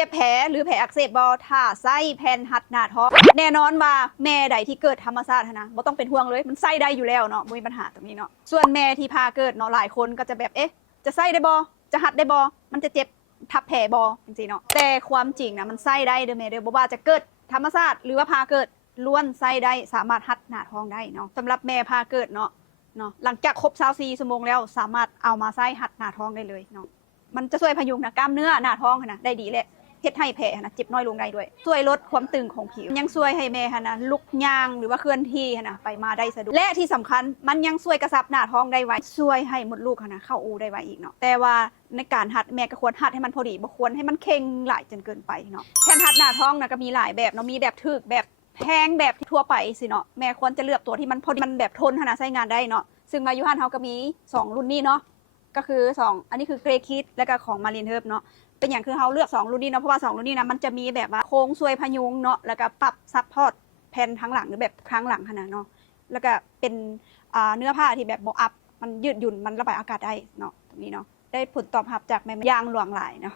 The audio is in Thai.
จ็บแผลหรือแผลอักเสบบอถ้าไส้แผ่นหัดหน้าท้องแน่นอนว่าแม่ใดที่เกิดธรรมชาตินะบ่ต้องเป็นห่วงเลยมันไส้ได้อยู่แล้วเนาะไม่มีปัญหาตรงนี้เนาะส่วนแม่ที่พาเกิดเนาะหลายคนก็จะแบบจะไส้ได้บอจะหัดได้บอมันจะเจ็บทับแผลบอจริงๆเนาะแต่ความจริงนะมันไส้ได้เด้อแม่เด้อบ่ว่าจะเกิดธรรมชาติหรือว่าพาเกิดล้วนไส้ได้สามารถหัดหน้าท้องได้เนาะสำหรับแม่พาเกิดเนาะหลังจากครบ24 ชั่วโมงแล้วสามารถเอามาไส้หัดหน้าท้องได้เลยเนาะมันจะช่วยพยุงนะกล้ามเนื้อหน้าท้องนะได้ดีเลยเฮ็ดให้แผลนะเจ็บน้อยลงได้ด้วยช่วยลดความตึงของผิวยังช่วยให้แม่นะลุกย่างหรือว่าเคลื่อนที่นะไปมาได้สะดวกและที่สำคัญมันยังช่วยกระชับหน้าท้องได้ไวช่วยให้มดลูกนะเข้าอูได้ไวอีกเนาะแต่ว่าในการหัดแม่ก็ควรหัดให้มันพอดีบ่ควรให้มันเข่งหลายจนเกินไปเนาะแผ่นหัดหน้าท้องนะก็มีหลายแบบเนาะมีแบบถึกแบบแพงแบบทั่วไปสิเนาะแม่ควรจะเลือกตัวที่มันพอดีมันแบบทนใช้งานได้เนาะซึ่งมายูฮันเฮาก็มี2รุ่นนี้เนาะก็คือ2อันนี้คือเกรคิดและก็ของมารินเฮิร์บเนาะเป็นอย่างคือเขาเลือก2รุ่นนี้เนาะเพราะว่า2รุ่นนี้นะมันจะมีแบบว่าโค้งซวยพยุงเนาะแล้วก็ปรับซับพอร์ตแผ่นทั้งหลังหรือแบบครั้งหลังขนาดเนาะแล้วก็เป็นเนื้อผ้าที่แบบโบอัพมันยืดหยุ่นมันระบายอากาศได้เนาะตรงนี้เนาะได้ผลตอบรับจากแม่ย่างหลวงหลายเนาะ